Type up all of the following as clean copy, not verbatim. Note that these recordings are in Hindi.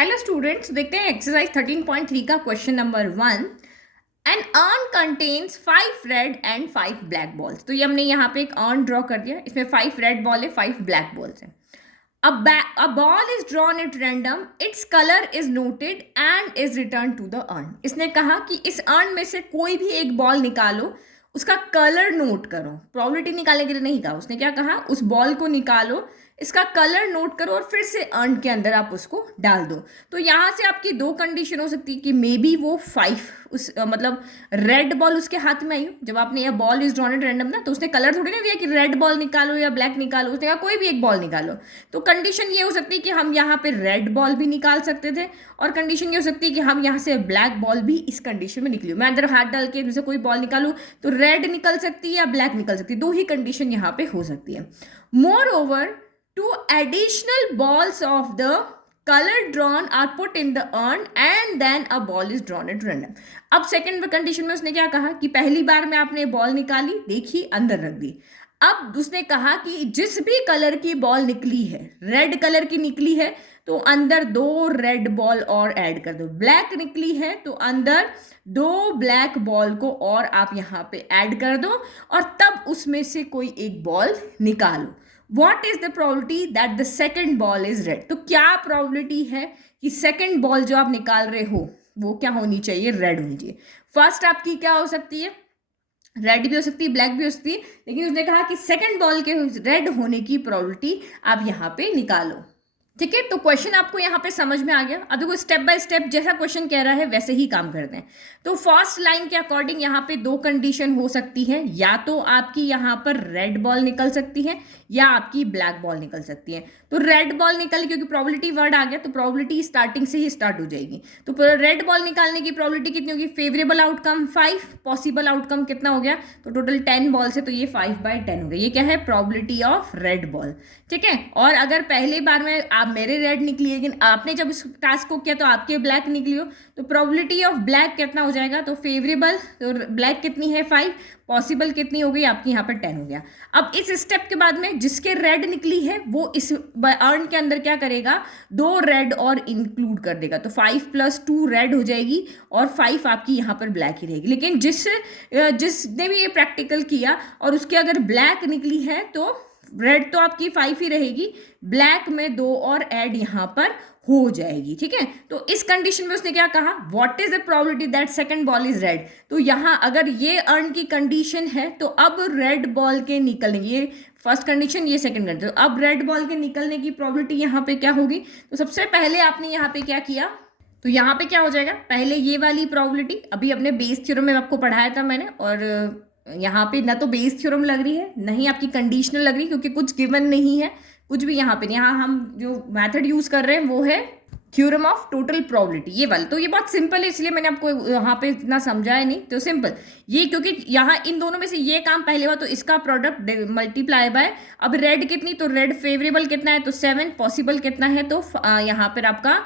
हेलो स्टूडेंट्स, देखते हैं एक्सरसाइज 13.3 का question number 1। An urn contains 5 red and 5 black balls. तो ये हमने यहाँ पे एक अर्न ड्रॉ कर दिया। इसमें 5 रेड बॉल है, 5 ब्लैक बॉल्स है। A ball is drawn at random, its color is noted and is returned to the urn। इसने कहा कि इस अर्न में से कोई भी एक बॉल निकालो, उसका कलर नोट करो। प्रोबेबिलिटी निकालने के लिए नहीं कहा उसने, क्या कहा, उस बॉल को निकालो, इसका कलर नोट करो और फिर से अर्न के अंदर आप उसको डाल दो। तो यहाँ से आपकी दो कंडीशन हो सकती है कि मे बी वो 5 मतलब रेड बॉल उसके हाथ में आई हो। जब आपने यह ball is drawn at random ना, तो उसने कलर थोड़ी ना दिया कि रेड बॉल निकालो या ब्लैक निकालो, उसने कहा कोई भी एक बॉल निकालो। तो कंडीशन ये हो सकती है कि हम यहाँ पे रेड बॉल भी निकाल सकते थे, और कंडीशन ये हो सकती है कि हम यहाँ से ब्लैक बॉल भी इस कंडीशन में निकली। मैं अंदर हाथ डाल के जैसे कोई बॉल निकालूं तो रेड निकल सकती है या ब्लैक निकल सकती है। दो ही कंडीशन यहाँ पे हो सकती है। More over, 2 additional balls of the color drawn are put in the urn and then a ball is drawn at random। अब सेकंड कंडीशन में उसने क्या कहा कि पहली बार में आपने बॉल निकाली, देखी, अंदर रख दी। अब उसने कहा कि जिस भी कलर की बॉल निकली है, रेड कलर की निकली है तो अंदर 2 रेड बॉल और ऐड कर दो। ब्लैक निकली है तो अंदर 2 ब्लैक बॉल को और आप यहाँ पे ऐड कर दो, और तब उसमें से कोई एक बॉल निकालो। What is the probability that the second ball is red? तो क्या प्रोबेबिलिटी है कि सेकंड बॉल जो आप निकाल रहे हो वो क्या होनी चाहिए, रेड होनी चाहिए। फर्स्ट आपकी क्या हो सकती है, रेड भी हो सकती है, ब्लैक भी हो सकती है, लेकिन उसने कहा कि सेकंड बॉल के रेड होने की प्रोबेबिलिटी आप यहाँ पे निकालो। ठीक है, तो क्वेश्चन आपको यहाँ पे समझ में आ गया। अब देखो स्टेप बाय स्टेप जैसा क्वेश्चन कह रहा है वैसे ही काम करते हैं। तो फर्स्ट लाइन के अकॉर्डिंग यहाँ पे 2 कंडीशन हो सकती है, या तो आपकी यहाँ पर रेड बॉल निकल सकती है या आपकी ब्लैक बॉल निकल सकती है। तो रेड बॉल निकल, क्योंकि प्रोबेबिलिटी वर्ड आ गया तो प्रोबेबिलिटी स्टार्टिंग से ही स्टार्ट हो जाएगी। तो रेड बॉल निकालने की प्रोबेबिलिटी कितनी होगी, फेवरेबल आउटकम 5, पॉसिबल आउटकम कितना हो गया, तो टोटल 10 बॉल से तो ये 5/10 हो गया। ये क्या है, प्रोबेबिलिटी ऑफ रेड बॉल। ठीक है, और अगर पहली बार में आप मेरे रेड निकली लेकिन आपने जब इस टास्क को किया तो आपके ब्लैक निकली हो, तो प्रोबेबिलिटी ऑफ ब्लैक कितना हो जाएगा, तो फेवरेबल, तो ब्लैक कितनी है 5, पॉसिबल कितनी हो गई आपकी यहाँ पर 10 हो गया। अब इस स्टेप के बाद में जिसके रेड निकली है वो इस अर्न के अंदर क्या करेगा, 2 रेड और इंक्लूड कर देगा। तो 5 + 2 रेड हो जाएगी और 5 आपकी यहाँ पर ब्लैक ही रहेगी। लेकिन जिसने भी ये प्रैक्टिकल किया और उसके अगर ब्लैक निकली है तो रेड तो आपकी 5 ही रहेगी, ब्लैक में 2 और ऐड यहाँ पर हो जाएगी। ठीक है, तो इस कंडीशन में उसने क्या कहा, what is the probability that second ball is red. तो यहाँ अगर ये अर्न की कंडीशन है तो अब रेड बॉल के निकलने, ये फर्स्ट कंडीशन, ये सेकंड कंडीशन, तो अब रेड बॉल के निकलने की प्रोबेबिलिटी यहाँ पे क्या होगी। तो सबसे पहले आपने यहाँ पे क्या किया, तो यहाँ पे क्या हो जाएगा, पहले ये वाली प्रोबेबिलिटी, अभी अपने बेस थ्योरम में आपको पढ़ाया था मैंने, और यहाँ पे ना तो बेस थ्योरम लग रही है ना ही आपकी कंडीशनल लग रही है, क्योंकि कुछ गिवन नहीं है, कुछ भी यहाँ पे नहीं। यहाँ हम जो मेथड यूज कर रहे हैं वो है थ्योरम ऑफ टोटल प्रोबेबिलिटी, ये वाला। तो ये बहुत सिंपल है, इसलिए मैंने आपको यहाँ पे इतना समझाया नहीं, तो सिंपल ये, क्योंकि यहाँ इन दोनों में से ये काम पहले हुआ तो इसका प्रोडक्ट मल्टीप्लाई बाय, अब रेड कितनी, तो रेड फेवरेबल कितना है तो 7, पॉसिबल कितना है तो यहाँ पर आपका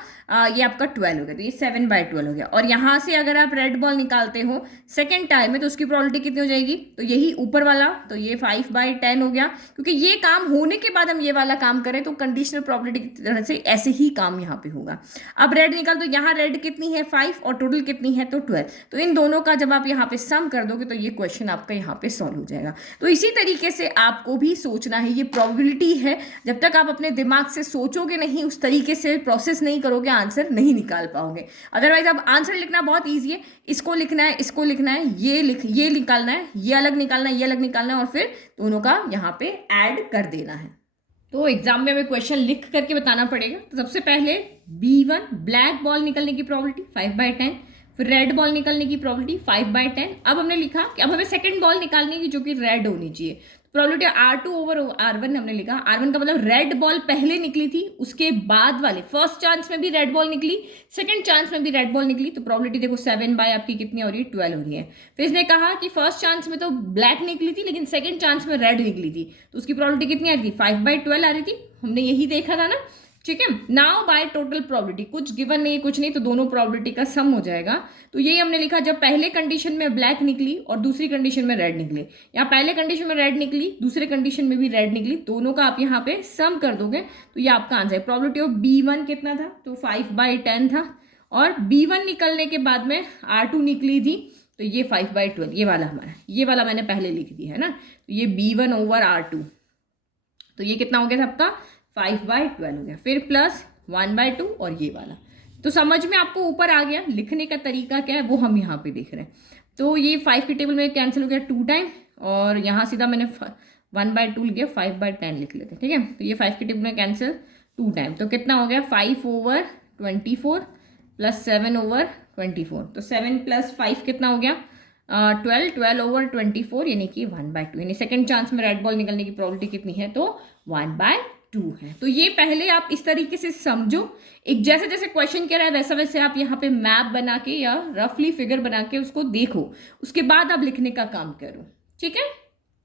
ये आपका 12 हो गया, तो ये 7/12 हो गया। और यहाँ से अगर आप रेड बॉल निकालते हो सेकेंड टाइम में तो उसकी प्रोबेबिलिटी कितनी हो जाएगी, तो यही ऊपर वाला, तो ये 5/10 हो गया। क्योंकि ये काम होने के बाद हम ये वाला काम करें तो कंडीशनल प्रोबेबिलिटी की तरह से ऐसे ही काम यहाँ पे होगा। अब रेड निकाल, तो यहाँ रेड कितनी है 5 और टोटल कितनी है तो 12, तो इन दोनों का जब आप यहाँ पे सम कर दोगे तो ये क्वेश्चन आपका यहाँ पे सॉल्व हो जाएगा। तो इसी तरीके से आपको भी सोचना है, ये प्रोबेबिलिटी है, जब तक आप अपने दिमाग से सोचोगे नहीं, उस तरीके से प्रोसेस नहीं करोगे, आंसर नहीं निकाल पाओगे। अदरवाइज अब आंसर लिखना बहुत ईजी है, इसको लिखना है, इसको लिखना है, ये निकालना है, ये अलग निकालना है, ये अलग निकालना है, और फिर दोनों का यहाँ पे ऐड कर देना है। तो एग्जाम में हमें क्वेश्चन लिख करके बताना पड़ेगा। तो सबसे पहले B1 ब्लैक बॉल निकलने की प्रोबेबिलिटी 5/10, फिर रेड बॉल निकलने की प्रोबेबिलिटी 5/10। अब हमने लिखा कि अब हमें सेकंड बॉल निकालने की जो कि रेड होनी चाहिए, प्रोबेबिलिटी R2/R1 हमने लिखा। R1 का मतलब रेड बॉल पहले निकली थी, उसके बाद वाले फर्स्ट चांस में भी रेड बॉल निकली, सेकंड चांस में भी रेड बॉल निकली, तो प्रोबेबिलिटी देखो 7 बाय आपकी कितनी हो रही है, 12 हो रही है। फिर इसने कहा कि फर्स्ट चांस में तो ब्लैक निकली थी लेकिन सेकंड चांस में रेड निकली थी, तो उसकी प्रोबेबिलिटी कितनी आ रही थी, 5/12 आ रही थी। हमने यही देखा था ना ठीक है। नाउ बाय टोटल प्रोबेबिलिटी, कुछ गिवन नहीं कुछ नहीं, तो दोनों प्रोबेबिलिटी का सम हो जाएगा। तो ये हमने लिखा जब पहले कंडीशन में ब्लैक निकली और दूसरी कंडीशन में रेड निकली, यहाँ पहले कंडीशन में रेड निकली, दूसरे कंडीशन में भी रेड निकली, दोनों का आप यहाँ पे सम कर दोगे तो ये आपका आंसर है। प्रोबेबिलिटी ऑफ B1 कितना था, तो 5/10 था, और B1 निकलने के बाद में R2 निकली थी, तो ये 5/12, ये वाला हमारा, ये वाला मैंने पहले लिख दिया है ना, तो ये B1/R2, तो ये कितना हो गया था आपका 5/12 हो गया, फिर प्लस 1/2 और ये वाला। तो समझ में आपको ऊपर आ गया, लिखने का तरीका क्या है वो हम यहाँ पे देख रहे हैं। तो ये 5 के टेबल में कैंसिल हो गया 2 टाइम, और यहाँ सीधा मैंने 1/2 लिख दिया, 5/10 लिख लेते, ठीक है। तो ये 5 के टेबल में कैंसिल 2 टाइम, तो कितना हो गया 5/24 प्लस 7/24, तो 7 + 5 कितना हो गया 12/24, यानी कि 1/2, यानी सेकंड चांस में रेड बॉल निकलने की प्रोबेबिलिटी कितनी है, तो 1/2 है। तो ये पहले आप इस तरीके से समझो, एक जैसे जैसे क्वेश्चन कह रहा है वैसा वैसे आप यहाँ पे मैप बना के या रफली फिगर बना के उसको देखो, उसके बाद आप लिखने का काम करो, ठीक है।